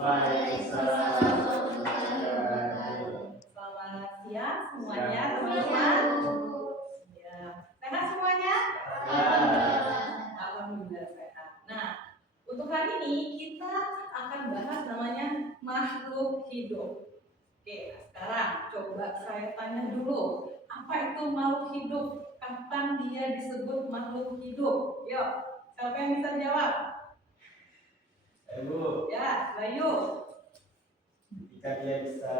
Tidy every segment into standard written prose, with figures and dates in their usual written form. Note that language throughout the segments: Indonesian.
Waalaikumsalam warahmatullahi wabarakatuh. Selamat siang semuanya teman-teman. Ya, sehat semuanya? Alhamdulillah sehat. Nah, untuk hari ini kita akan bahas namanya makhluk hidup. Oke, sekarang coba saya tanya dulu, apa itu makhluk hidup? Kapan dia disebut makhluk hidup? Yuk, siapa yang bisa jawab? Ibu, Ya, Bayu. jika dia bisa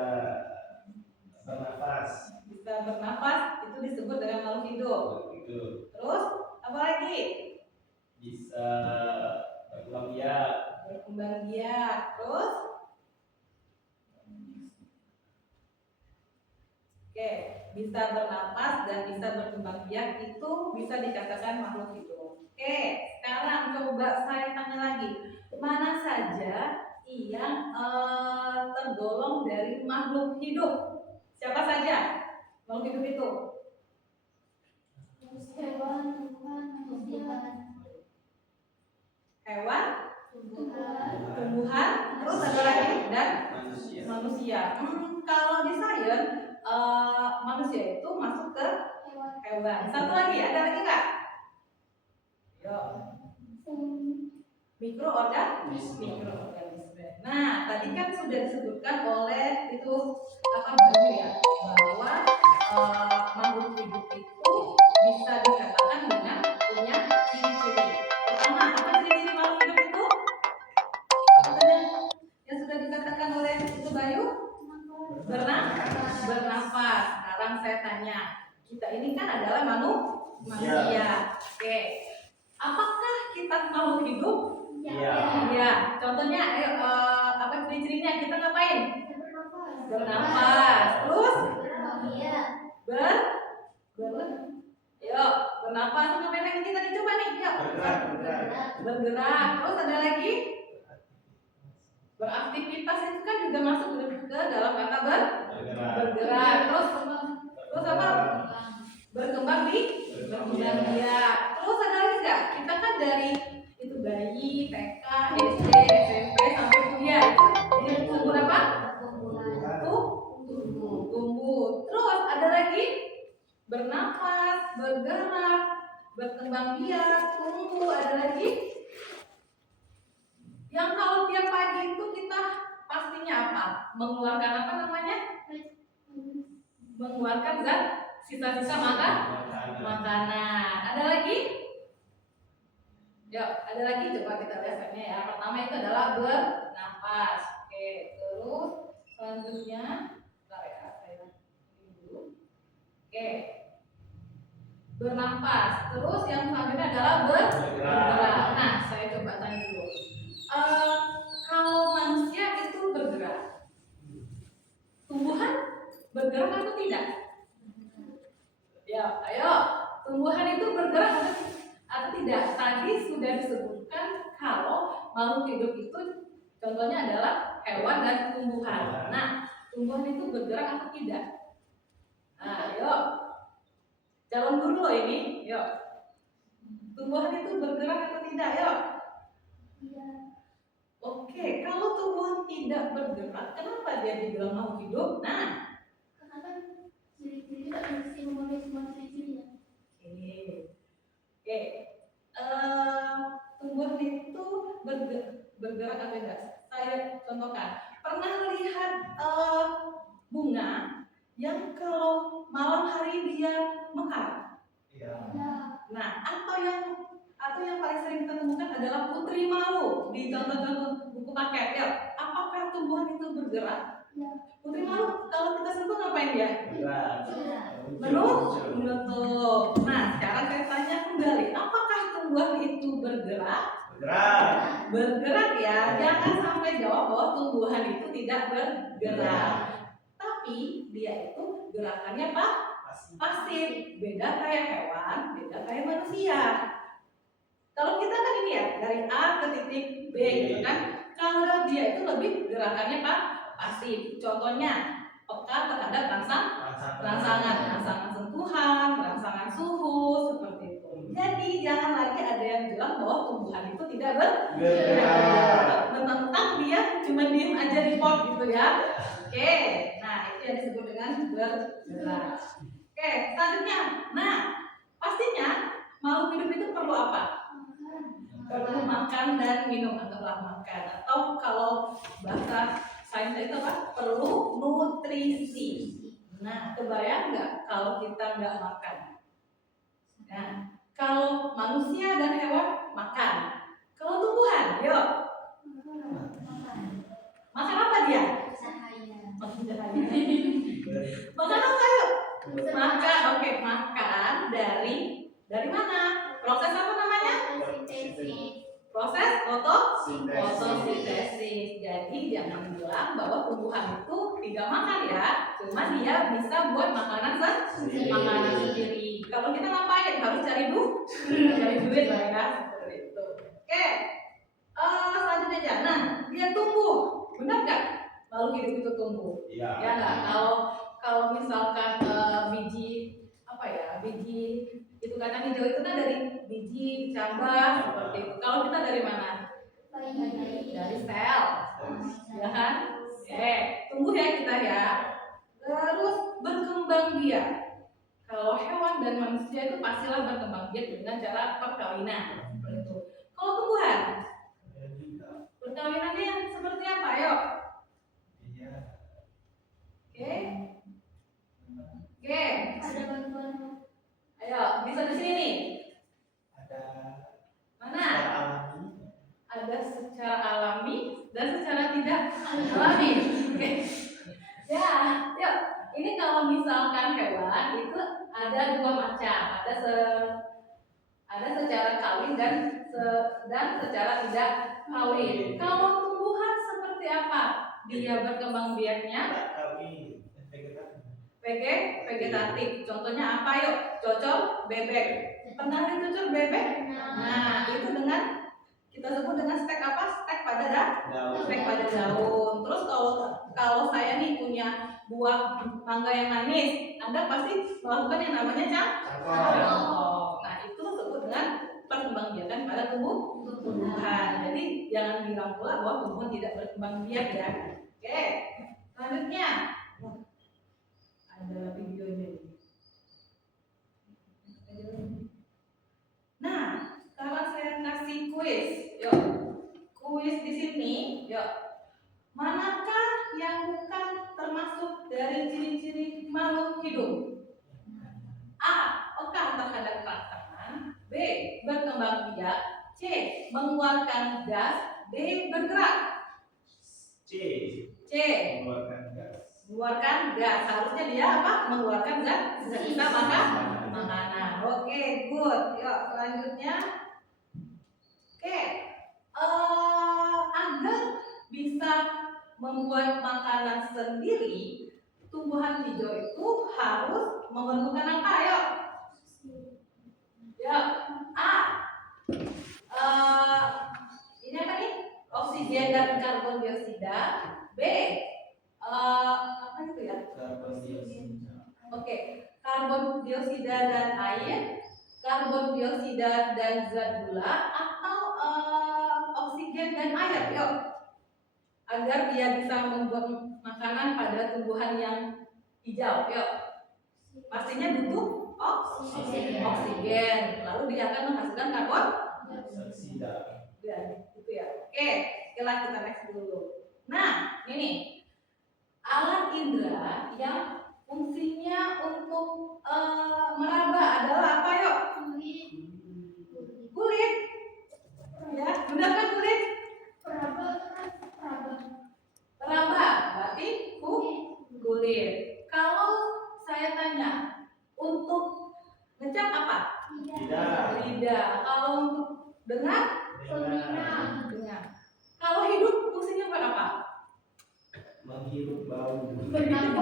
bernafas, Itu disebut dengan makhluk hidup. itu Terus apa lagi? bisa berkembang biak, Terus oke, bisa bernapas dan bisa berkembang biak itu bisa dikatakan makhluk hidup. Oke, sekarang coba saya tanya lagi, mana saja yang tergolong dari makhluk hidup? Siapa saja makhluk hidup itu? Hewan, manusia, Hewan, tumbuhan, terus ada lagi dan manusia. Kalau di sains manusia itu masuk ke hewan. Satu lagi, ada lagi nggak? Yuk. Mikroorganisme. Nah, tadi kan sudah disebutkan oleh itu apa Bayu ya, bahwa makhluk hidup itu bisa dikatakan dengan punya ciri-ciri. Pertama, apa ciri-ciri makhluk hidup itu? Apa tadi yang sudah dikatakan oleh itu Bayu? Bernafas. Sekarang saya tanya, kita ini kan adalah manusia. Oke. Apakah kita makhluk hidup? Ya. Contohnya, apa ciri-cirinya? Kita ngapain? Bernafas. Terus? Yuk, bernafas. Ngapain lagi kita dicoba nih? Yuk. Bergerak. Terus ada lagi? Beraktivitas itu kan juga masuk ke dalam kata bergerak. Terus apa? Berkembang biak. Terus ada lagi nggak? Kita kan dari itu bayi, TK, SD, SMP sampai kuliah itu tumbuh apa? Tumbuh. Terus ada lagi bernafas, bergerak, berkembang biak, tumbuh. Ada lagi yang kalau tiap pagi itu kita pastinya apa? Mengeluarkan apa namanya? Mengeluarkan zat sisa-sisa makanan. Ada lagi? Yuk, ada lagi coba kita lihat ya. Pertama itu adalah bernafas. Oke, terus selanjutnya saya dulu. Oke. Bernafas. Terus yang selanjutnya adalah bergerak. Nah, saya coba tanya dulu. Kalau manusia itu bergerak, tumbuhan bergerak atau tidak? Ya, ayo, tumbuhan itu bergerak atau tidak? Tadi sudah disebutkan kalau makhluk hidup itu contohnya adalah hewan dan tumbuhan. Nah, tumbuhan itu bergerak atau tidak? Nah, yuk, calon guru loh ini, yuk. Tumbuhan itu bergerak atau tidak? Yuk. Oke, kalau tumbuhan tidak bergerak, kenapa dia dibilang makhluk hidup? Nah, ciri-ciri tak mesti memenuhi semua ciri-cirinya. Oke. Tumbuhan itu bergerak atau tidak? Saya contohkan. Pernah lihat bunga yang kalau malam hari dia mekar? Nah, atau yang paling sering kita temukan adalah putri malu di contoh-contoh buku paket. Ya, apakah tumbuhan itu bergerak? Putri malu kalau kita sentuh ngapain dia? Menutup. Nah, sekarang saya tanya kembali, apakah tumbuhan itu bergerak? Bergerak ya. Jangan sampai jawab bahwa tumbuhan itu tidak bergerak. Tapi dia itu gerakannya pasif. Beda kayak hewan, beda kayak manusia. Kalau kita kan ini ya, dari A ke titik B gitu kan. Kalau dia itu lebih gerakannya pasif. Contohnya peka terhadap rangsangan sentuhan, rangsangan suhu seperti itu. Jadi jangan lagi ada yang bilang bahwa tumbuhan itu tidak bergerak. Mentang-mentang dia dia cuma diem aja di pot gitu ya. Oke, nah itu yang disebut dengan bergerak. Oke, selanjutnya, nah pastinya makhluk hidup itu perlu apa? Perlu makan dan minum, anggaplah makan, atau kalau bahasa sains itu apa? Perlu nutrisi. Nah, kebayang nggak kalau kita nggak makan? Nah, kalau manusia dan hewan makan, kalau tumbuhan, yuk makan apa dia? Makan cahaya. Makan apa yuk? Makan, oke, makan dari mana? Proses apa namanya? Proses fotosintesis. Jadi jangan bilang bahwa tumbuhan itu tidak makan ya, cuma dia bisa buat makanan sendiri. Kalau kita ngapain? Harus cari duit lah ya, seperti itu. Oke, selanjutnya aja. Nah, dia tumbuh, benar nggak? Makhluk hidup itu tumbuh. Iya. Ya nggak? Kalau misalkan biji apa ya? Biji itu kacang hijau itu kan dari biji cabang seperti itu. Kalau kita dari mana? Dari sel, ya kan? Tumbuh ya kita ya. Terus berkembang biak. Kalau hewan dan manusia itu pastilah berkembang biak dengan cara perkawinan. Seperti itu. Kalau tumbuhan, perkawinannya yang seperti apa? Ayo. Oke. Ada bantuan. Ayo, bisa di sini nih. Ada Mana? alami. Ada secara alami dan secara tidak alami. Oke. Ya, yuk. Ini kalau misalkan hewan itu ada dua macam. Ada secara kawin dan secara tidak kawin. Kalau tumbuhan seperti apa? Dia berkembang biaknya Kami vegetatif. Contohnya apa yuk? Cocol bebek. Pernah lihat cocol bebek? Nah, itu dengan kita sebut dengan stek apa? Stek pada daun. Terus kalau saya nih punya buah mangga yang manis, Anda pasti melakukan yang namanya cangkok. Nah, itu disebut dengan perkembangbiakan pada tumbuhan. Jadi jangan bilang pula bahwa tumbuhan tidak berkembang biak ya. Oke, selanjutnya ada videonya. Nah, sekarang saya kasih kuis. Yuk, kuis di sini. Yuk, manakah yang bukan termasuk dari ciri-ciri makhluk hidup? A. Peka terhadap pasangan. B. Berkembang biak. C. Mengeluarkan gas. D. Bergerak. C. C. Mengeluarkan gas. Harusnya dia apa? Mengeluarkan gas. Bisa makan makanan. Oke, good. Yuk, selanjutnya. Oke. Agar bisa membuat makanan sendiri, tumbuhan hijau itu harus memerlukan apa? Yuk. Ya, A. Ini apa nih? Oksigen dan karbon dioksida. B. Apa itu ya? Karbon dioksida. Oke, karbon dioksida dan air, karbon dioksida dan zat gula, atau oksigen dan air. Yuk, agar dia bisa membuat makanan pada tumbuhan yang hijau. Yuk, pastinya butuh oksigen. Lalu dia akan menghasilkan karbon Dioksida. ya, gitu ya. Oke, kita next dulu. Nah, ini alat indera yang fungsinya untuk meraba adalah apa? Yuk, kulit. Ya, benar kan kulit? Meraba berarti kulit. Kalau saya tanya untuk ngecap apa? Lidah. Kalau untuk dengar? Dengar. Kalau hidup fungsinya buat apa? Menghirup bau. Pengecap.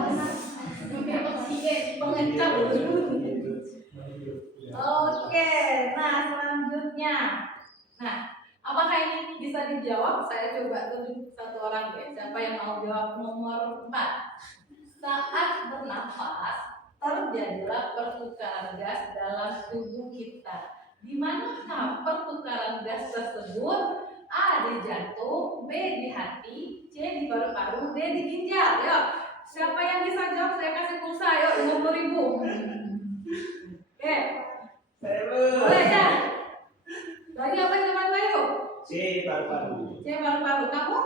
Ya. Oke, nah selanjutnya. Nah, apakah ini bisa dijawab? Saya coba tunjuk satu orang ya. Siapa yang mau jawab nomor 4? Saat bernafas, terjadilah pertukaran gas dalam tubuh kita. Di manakah pertukaran gas tersebut? A. Di jantung, B. B di hati, C di paru-paru, D di ginjal. Yuk, siapa yang bisa jawab saya kasih pulsa. Yuk, 50.000. Oke, boleh ya? Lagi apa jawaban Bayu? C paru-paru. C paru-paru. Kamu?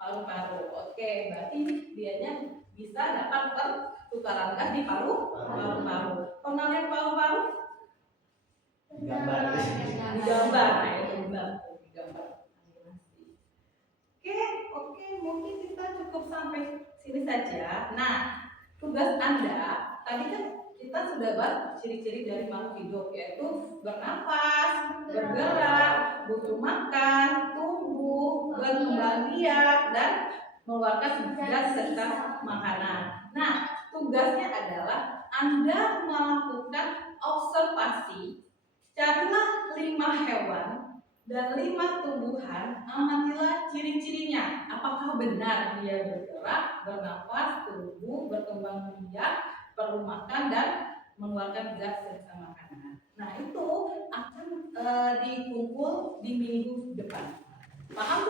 Paru-paru. Oke, berarti dianya bisa dapat pertukaran gas di paru-paru. Pernah lihat paru-paru? Gambar. Di gambar, nah itu di gambar. Oke, mungkin kita cukup sampai sini saja. Nah, tugas Anda tadi kan kita sudah bahas ciri-ciri dari makhluk hidup, yaitu bernapas, bergerak, butuh makan, tumbuh, berkembang biak, dan mengeluarkan gas serta makanan. Nah, tugasnya adalah Anda melakukan observasi. Carilah 5 hewan dan 5 tumbuhan, amatilah ciri-cirinya. Apakah benar dia bergerak, bernapas, tumbuh, berkembang biak, perlu makan, dan mengeluarkan gas serta makanan. Nah, itu akan dikumpul di minggu depan. Paham